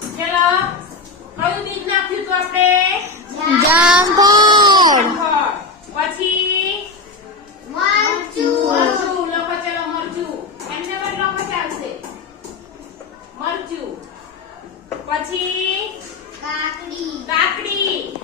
ચલો કયું બીજ નાખ્યું તો આપણે જામફળ. પછી મરચું. મરચું લખો. ચલો મરચું એમને પર લખો ચાલશે. મરચું પછી કાકડી. કાકડી